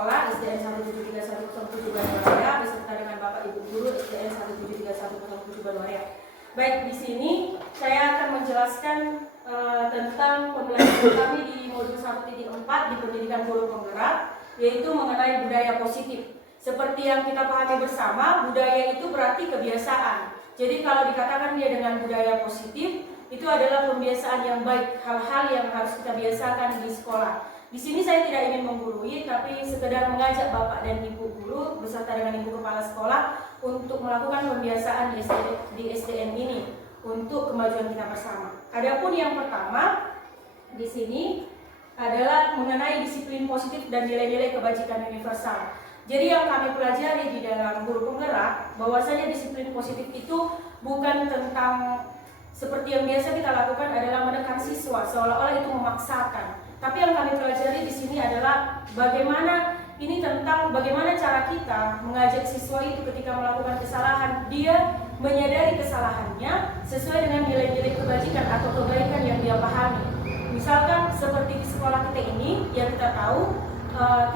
Sekolah SDN 1731007 Bandung Raya beserta dengan Bapak Ibu Guru SDN 1731007 Bandung Raya. Baik, di sini saya akan menjelaskan tentang pembelajaran kami di modul 1.4 di pendidikan guru penggerak, yaitu mengenai budaya positif. Seperti yang kita pahami bersama, budaya itu berarti kebiasaan. Jadi kalau dikatakan dia dengan budaya positif, itu adalah pembiasaan yang baik, hal-hal yang harus kita biasakan di sekolah. Di sini saya tidak ingin menggurui, tapi sekedar mengajak Bapak dan Ibu guru beserta dengan Ibu Kepala Sekolah untuk melakukan pembiasaan di SDN ini untuk kemajuan kita bersama. Adapun yang pertama di sini adalah mengenai disiplin positif dan nilai-nilai kebajikan universal. Jadi yang kami pelajari di dalam guru penggerak, bahwasanya disiplin positif itu bukan tentang seperti yang biasa kita lakukan adalah menekan siswa seolah-olah itu memaksakan. Tapi yang kami pelajari di sini adalah bagaimana cara kita mengajak siswa itu ketika melakukan kesalahan, dia menyadari kesalahannya sesuai dengan nilai-nilai kebajikan atau kebaikan yang dia pahami. Misalkan seperti di sekolah kita ini yang kita tahu,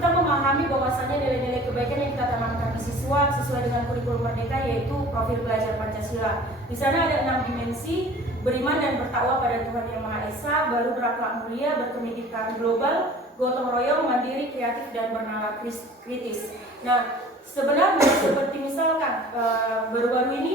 kita memahami bahwasanya nilai-nilai kebaikan yang kita tanamkan di siswa sesuai dengan kurikulum Merdeka, yaitu profil belajar Pancasila. Di sana ada 6 dimensi: beriman dan bertakwa pada Tuhan Yang Maha Esa, baru berakhlak mulia, berpendidikan global, gotong royong, mandiri, kreatif, dan bernalar kritis. Nah, sebenarnya seperti misalkan baru-baru ini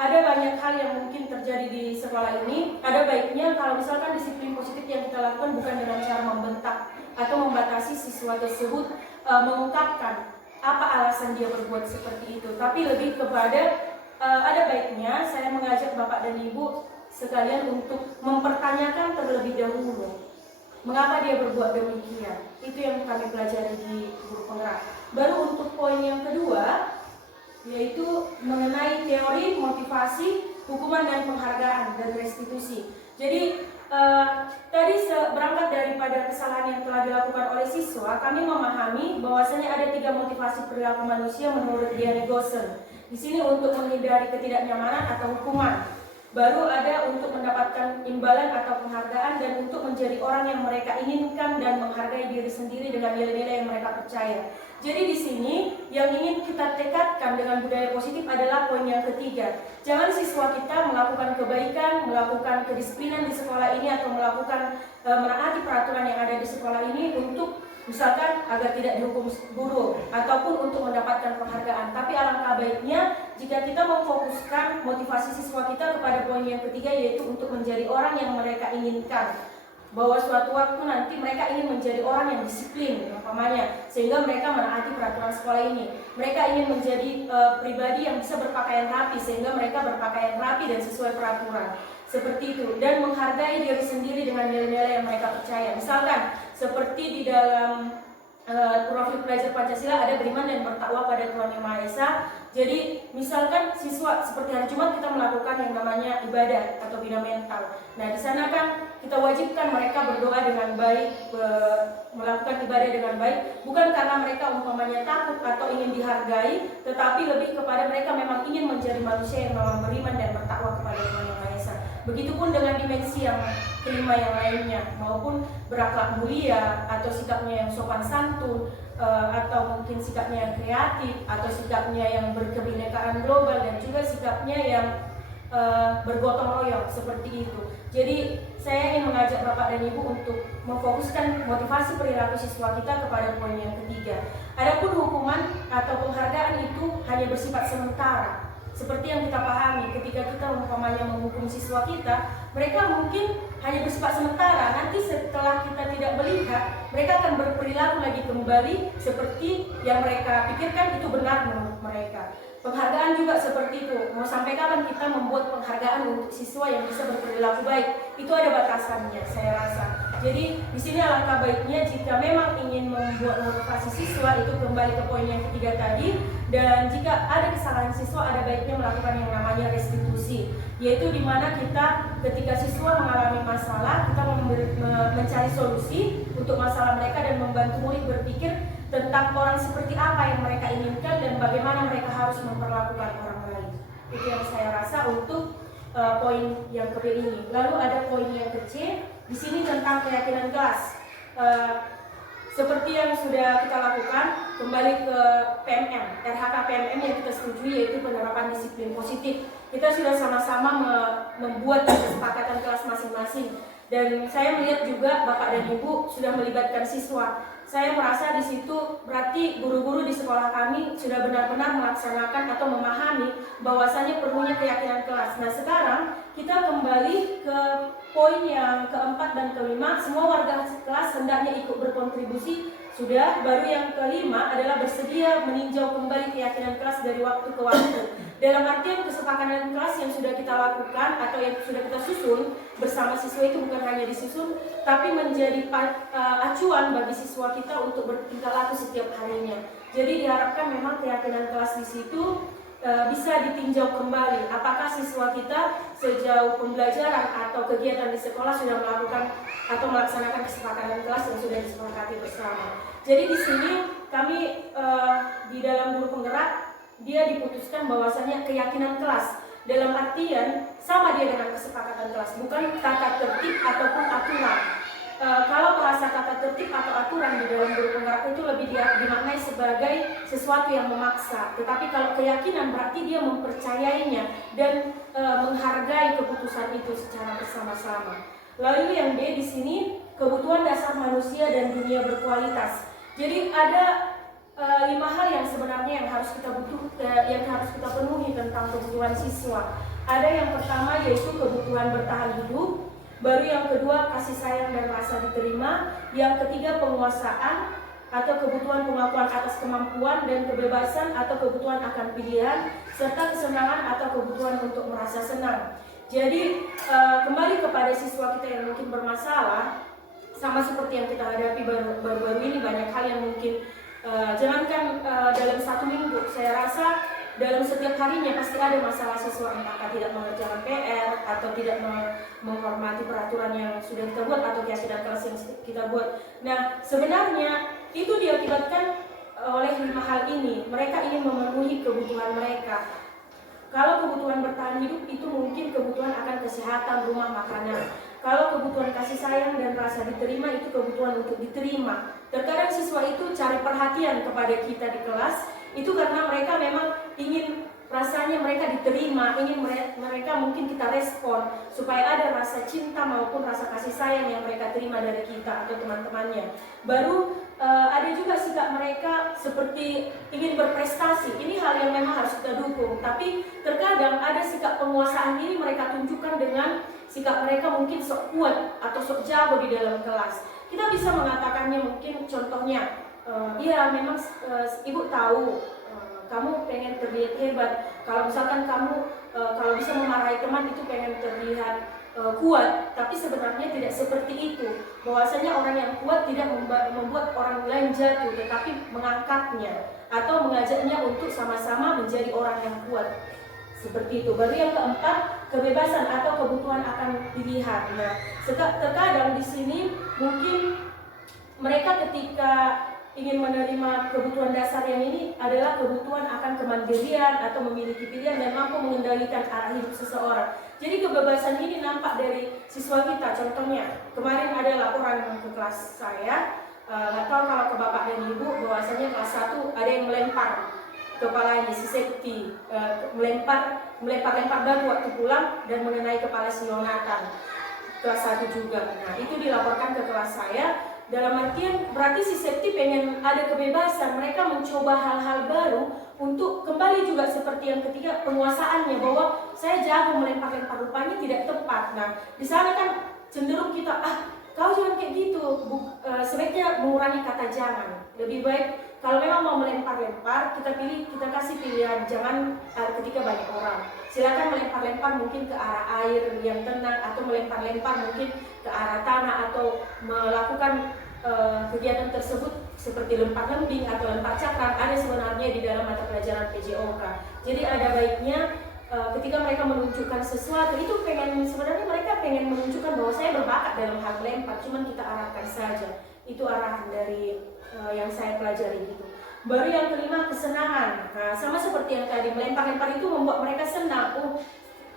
ada banyak hal yang mungkin terjadi di sekolah ini. Ada baiknya kalau misalkan disiplin positif yang kita lakukan bukan dengan cara membentak atau membatasi siswa tersebut mengungkapkan apa alasan dia berbuat seperti itu, tapi lebih kepada ada baiknya saya mengajak Bapak dan Ibu sekalian untuk mempertanyakan terlebih dahulu mengapa dia berbuat demikian. Itu yang kami pelajari di guru penggerak. Baru untuk poin yang kedua, yaitu mengenai teori, motivasi, hukuman dan penghargaan dan restitusi. Jadi tadi berangkat daripada kesalahan yang telah dilakukan oleh siswa, kami memahami bahwasanya ada 3 motivasi perilaku manusia menurut Diane Gossen. Di sini untuk menghindari ketidaknyamanan atau hukuman. Baru ada untuk mendapatkan imbalan atau penghargaan, dan untuk menjadi orang yang mereka inginkan dan menghargai diri sendiri dengan nilai-nilai yang mereka percaya. Jadi di sini yang ingin kita tekadkan dengan budaya positif adalah poin yang ketiga. Jangan siswa kita melakukan kebaikan, melakukan kedisiplinan di sekolah ini atau melakukan menaati peraturan yang ada di sekolah ini untuk misalkan agar tidak dihukum guru ataupun untuk mendapatkan penghargaan. Tapi alangkah baiknya jika kita memfokuskan motivasi siswa kita kepada poin yang ketiga, yaitu untuk menjadi orang yang mereka inginkan. Bahwa suatu waktu nanti mereka ingin menjadi orang yang disiplin, umpamanya, sehingga mereka menaati peraturan sekolah ini. Mereka ingin menjadi pribadi yang bisa berpakaian rapi, sehingga mereka berpakaian rapi dan sesuai peraturan. Seperti itu, dan menghargai diri sendiri dengan nilai-nilai yang mereka percaya. Misalkan seperti di dalam profil pelajar Pancasila ada beriman dan bertakwa pada Tuhan Yang Maha Esa. Jadi misalkan siswa seperti hari Jumat kita melakukan yang namanya ibadah atau bina mental. Nah, di sana kan kita wajibkan mereka berdoa dengan baik, melakukan ibadah dengan baik, bukan karena mereka umpamanya takut atau ingin dihargai, tetapi lebih kepada mereka memang ingin menjadi manusia yang memang beriman dan bertakwa kepada Tuhan Yang Maha Esa. Begitupun dengan dimensi yang kelima yang lainnya, maupun berakhlak mulia atau sikapnya yang sopan santun, atau mungkin sikapnya yang kreatif, atau sikapnya yang berkebinekaan global, dan juga sikapnya yang bergotong royong seperti itu. Jadi saya ingin mengajak Bapak dan Ibu untuk memfokuskan motivasi perilaku siswa kita kepada poin yang ketiga. Adapun hukuman atau penghargaan itu hanya bersifat sementara. Seperti yang kita pahami, ketika kita umpamanya menghukum siswa kita, mereka mungkin hanya bersifat sementara. Nanti setelah kita tidak melihat, mereka akan berperilaku lagi kembali seperti yang mereka pikirkan itu benar menurut mereka. Penghargaan juga seperti itu. Mau sampai kapan kita membuat penghargaan untuk siswa yang bisa berperilaku baik? Itu ada batasannya, saya rasa. Jadi di sini alangkah baiknya jika memang ingin membuat motivasi siswa itu kembali ke poin yang ketiga tadi, dan jika ada kesalahan siswa ada baiknya melakukan yang namanya restitusi, yaitu di mana kita ketika siswa mengalami masalah kita mencari solusi untuk masalah mereka dan membantu murid berpikir tentang orang seperti apa yang mereka inginkan dan bagaimana mereka harus memperlakukan orang lain. Itu yang saya rasa untuk poin yang ke B ini. Lalu ada poin yang ke C. Di sini tentang keyakinan kelas. Seperti yang sudah kita lakukan kita kembali ke PMM, RHK PMM yang kita setujui, yaitu penerapan disiplin positif. Kita sudah sama-sama membuat kesepakatan kelas masing-masing, dan saya melihat juga Bapak dan Ibu sudah melibatkan siswa. Saya merasa di situ berarti guru-guru di sekolah kami sudah benar-benar melaksanakan atau memahami bahwasannya perlunya keyakinan kelas. Nah, sekarang kita kembali ke poin yang keempat dan kelima. Semua warga kelas hendaknya ikut berkontribusi. Sudah, baru yang kelima adalah bersedia meninjau kembali keyakinan kelas dari waktu ke waktu. Dalam artian kesepakatan kelas yang sudah kita lakukan atau yang sudah kita susun bersama siswa itu bukan hanya disusun, tapi menjadi acuan bagi siswa kita untuk bertingkah laku setiap harinya. Jadi diharapkan memang keyakinan kelas di situ bisa ditinjau kembali. Apakah siswa kita sejauh pembelajaran atau kegiatan di sekolah sudah melakukan atau melaksanakan kesepakatan kelas yang sudah disepakati bersama. Jadi di sini kami di dalam guru penggerak dia diputuskan bahwasannya keyakinan kelas dalam artian sama dia dengan kesepakatan kelas, bukan tata tertib ataupun aturan. Kalau bahasa tata tertib atau aturan di dalam guru penggerak itu lebih dimaknai sebagai sesuatu yang memaksa, tetapi kalau keyakinan berarti dia mempercayainya dan menghargai keputusan itu secara bersama-sama. Lalu yang D di sini kebutuhan dasar manusia dan dunia berkualitas. Jadi ada 5 hal yang sebenarnya yang harus kita penuhi tentang kebutuhan siswa. Ada yang pertama yaitu kebutuhan bertahan hidup, baru yang kedua kasih sayang dan rasa diterima, yang ketiga penguasaan atau kebutuhan pengakuan atas kemampuan dan kebebasan atau kebutuhan akan pilihan, serta kesenangan atau kebutuhan untuk merasa senang. Jadi kembali kepada siswa kita yang mungkin bermasalah, sama seperti yang kita hadapi baru-baru ini, banyak hal yang mungkin jangankan dalam 1 minggu, saya rasa dalam setiap harinya pasti ada masalah siswa, entah tidak mengerjakan PR atau tidak menghormati peraturan yang sudah kita buat atau keyakinan kelas yang kita buat. Nah, sebenarnya itu diakibatkan oleh 5 hal ini. Mereka ingin memenuhi kebutuhan mereka. Kalau kebutuhan bertahan hidup itu mungkin kebutuhan akan kesehatan, rumah, makanan. Kalau kebutuhan kasih sayang dan rasa diterima itu kebutuhan untuk diterima. Terkadang siswa itu cari perhatian kepada kita di kelas itu karena mereka memang ingin rasanya mereka diterima, ingin mereka mungkin kita respon supaya ada rasa cinta maupun rasa kasih sayang yang mereka terima dari kita atau teman-temannya. Baru ada juga sikap mereka seperti ingin berprestasi. Ini hal yang memang harus kita dukung. Tapi terkadang ada sikap penguasaan ini mereka tunjukkan dengan sikap mereka mungkin sok kuat atau sok jago di dalam kelas. Kita bisa mengatakannya mungkin contohnya, iya memang ibu tahu kamu pengen terlihat hebat. Kalau misalkan kamu kalau bisa memarahi teman itu pengen terlihat kuat, tapi sebenarnya tidak seperti itu. Bahwasanya orang yang kuat tidak membuat orang lain jatuh, tetapi mengangkatnya atau mengajaknya untuk sama-sama menjadi orang yang kuat. Seperti itu. Baru yang keempat, kebebasan atau kebutuhan akan pilihan. Nah, terkadang di sini mungkin mereka ketika ingin menerima kebutuhan dasar yang ini adalah kebutuhan akan kemandirian atau memiliki pilihan dan mampu mengendalikan arah hidup seseorang. Jadi kebebasan ini nampak dari siswa kita. Contohnya, kemarin ada laporan ke kelas saya, nggak tahu kalau ke Bapak dan Ibu, bahwasanya kelas 1 ada yang melempar kepalanya, si Sekti melempar batu waktu pulang dan mengenai kepala si Yonatan, kelas 1 juga. Nah, itu dilaporkan ke kelas saya. Dalam artian berarti si Sekti pengen ada kebebasan, mereka mencoba hal-hal baru untuk kembali juga seperti yang ketiga, penguasaannya, bahwa saya jago melempar-lempar, rupanya tidak tepat. Nah, di sana kan cenderung kita, kau jangan kayak gitu, sebaiknya mengurangi kata jangan. Lebih baik kalau memang mau melempar-lempar, kita kasih pilihan, jangan ketika banyak orang. Silakan melempar-lempar mungkin ke arah air yang tenang, atau melempar-lempar mungkin ke arah tanah, atau melakukan kegiatan tersebut seperti lempar lembing atau lempar cakram. Ada sebenarnya di dalam mata pelajaran PJOK. Jadi ada baiknya ketika mereka menunjukkan sesuatu itu sebenarnya mereka pengen menunjukkan bahwa saya berbakat dalam hal melempar, cuman kita arahkan saja. Itu arahan dari yang saya pelajari gitu. Baru yang kelima, kesenangan. Nah, sama seperti yang tadi, melempar-lempar itu membuat mereka senang.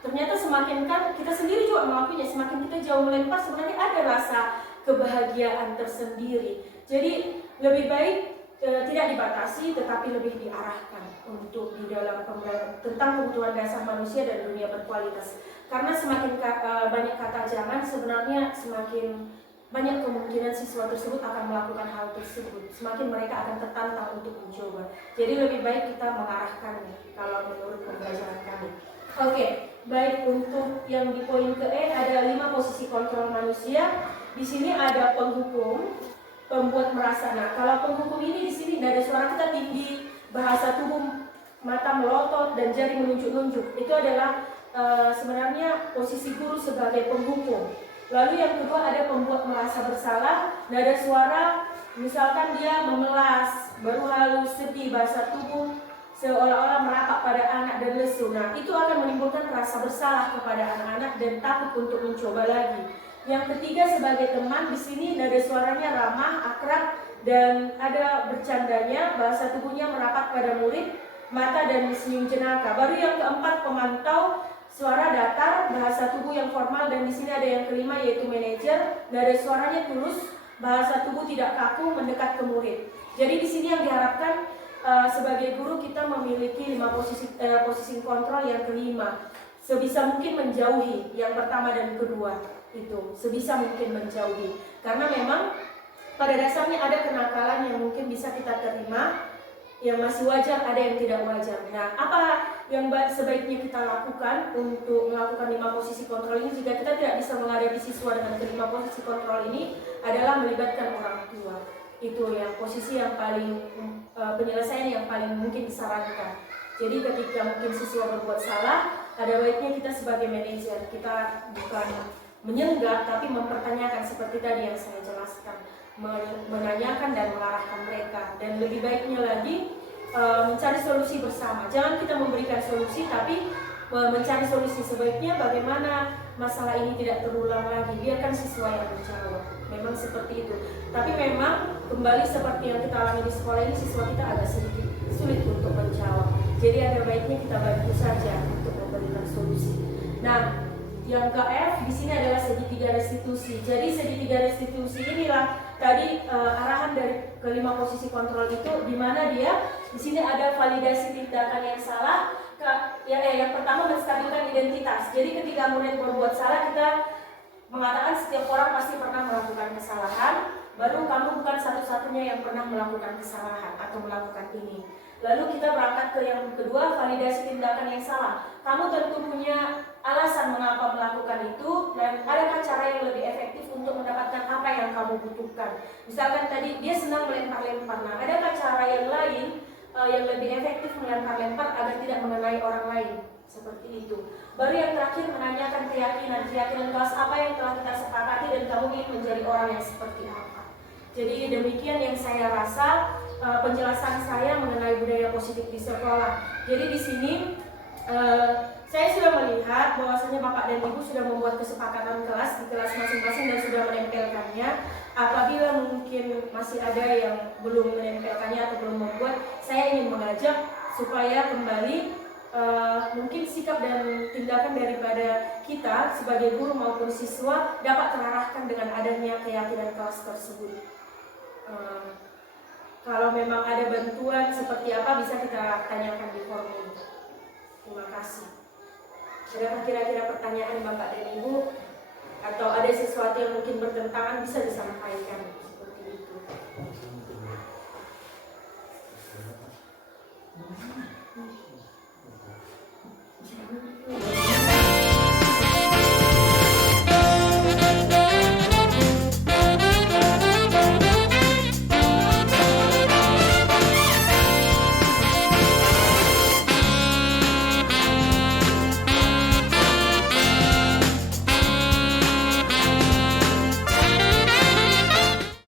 Ternyata semakin kan kita sendiri juga melakukannya, semakin kita jauh melempar sebenarnya ada rasa kebahagiaan tersendiri. Jadi lebih baik tidak dibatasi tetapi lebih diarahkan untuk di dalam tentang kebutuhan dasar manusia dan dunia berkualitas. Karena semakin banyak kata jangan, sebenarnya semakin banyak kemungkinan siswa tersebut akan melakukan hal tersebut. Semakin mereka akan tertantang untuk mencoba. Jadi lebih baik kita mengarahkannya kalau menurut pembelajaran kami. Oke, baik, untuk yang di poin ke E ada 5 posisi kontrol manusia. Di sini ada penghukum, pembuat merasa. Nah, kalau penghukum ini di sini nada suara kita tinggi, bahasa tubuh, mata melotot dan jari menunjuk-nunjuk. Itu adalah sebenarnya posisi guru sebagai penghukum. Lalu yang kedua ada pembuat merasa bersalah, nada suara misalkan dia memelas, baru halus, sedih, bahasa tubuh seolah-olah merapat pada anak dan lesu. Nah, itu akan menimbulkan rasa bersalah kepada anak-anak dan takut untuk mencoba lagi. Yang ketiga sebagai teman, di sini nada suaranya ramah, akrab, dan ada bercandanya, bahasa tubuhnya merapat pada murid, mata dan senyum jenaka. Baru yang keempat pemantau, suara datar, bahasa tubuh yang formal, dan di sini ada yang kelima yaitu manajer, nada suaranya tulus, bahasa tubuh tidak kaku, mendekat ke murid. Jadi di sini yang diharapkan sebagai guru kita memiliki 5 posisi kontrol yang kelima. Sebisa mungkin menjauhi yang pertama dan kedua itu, sebisa mungkin menjauhi. Karena memang pada dasarnya ada kenakalan yang mungkin bisa kita terima, yang masih wajar, ada yang tidak wajar. Nah, apa yang sebaiknya kita lakukan untuk melakukan 5 posisi kontrol ini jika kita tidak bisa menghadapi siswa dengan ke-5 posisi kontrol ini adalah melibatkan orang tua. Itu yang posisi yang paling penyelesaian yang paling mungkin disarankan. Jadi ketika mungkin siswa berbuat salah, ada baiknya kita sebagai manajer, kita bukan menyenggak tapi mempertanyakan seperti tadi yang saya jelaskan, menanyakan dan mengarahkan mereka. Dan lebih baiknya lagi mencari solusi bersama. Jangan kita memberikan solusi tapi mencari solusi. Sebaiknya bagaimana masalah ini tidak terulang lagi, biarkan siswa yang menjawab. Memang seperti itu. Tapi memang kembali seperti yang kita alami di sekolah ini, siswa kita agak sedikit sulit untuk menjawab. Jadi ada baiknya kita bantu saja untuk memberikan solusi. Nah, yang ke F di sini adalah segitiga restitusi. Jadi segitiga restitusi inilah tadi arahan dari ke-5 posisi kontrol itu, di mana dia di sini ada validasi tindakan yang salah. Yang pertama menstabilkan identitas. Jadi ketika murid berbuat salah, kita mengatakan setiap orang pasti pernah melakukan kesalahan, baru kamu bukan satu-satunya yang pernah melakukan kesalahan atau melakukan ini. Lalu kita berangkat ke yang kedua, validasi tindakan yang salah. Kamu tentu punya alasan mengapa melakukan itu, dan adakah cara yang lebih efektif untuk mendapatkan apa yang kamu butuhkan. Misalkan tadi dia senang melempar-lempar, nah adakah cara yang lain yang lebih efektif melempar-lempar agar tidak mengenai orang lain, seperti itu. Baru yang terakhir menanyakan keyakinan kelas apa yang telah kita sepakati dan kamu ingin menjadi orang yang seperti apa. Jadi demikian yang saya rasa penjelasan saya mengenai budaya positif di sekolah. Jadi di sini saya sudah melihat bahwasanya Bapak dan Ibu sudah membuat kesepakatan kelas di kelas masing-masing dan sudah menempelkannya. Apabila mungkin masih ada yang belum menempelkannya atau belum membuat, saya ingin mengajak supaya kembali mungkin sikap dan tindakan daripada kita sebagai guru maupun siswa dapat terarahkan dengan adanya keyakinan kelas tersebut. Kalau memang ada bantuan seperti apa bisa kita tanyakan di forum ini. Terima kasih. Adakah kira-kira pertanyaan Bapak dan Ibu? Atau ada sesuatu yang mungkin bertentangan bisa disampaikan.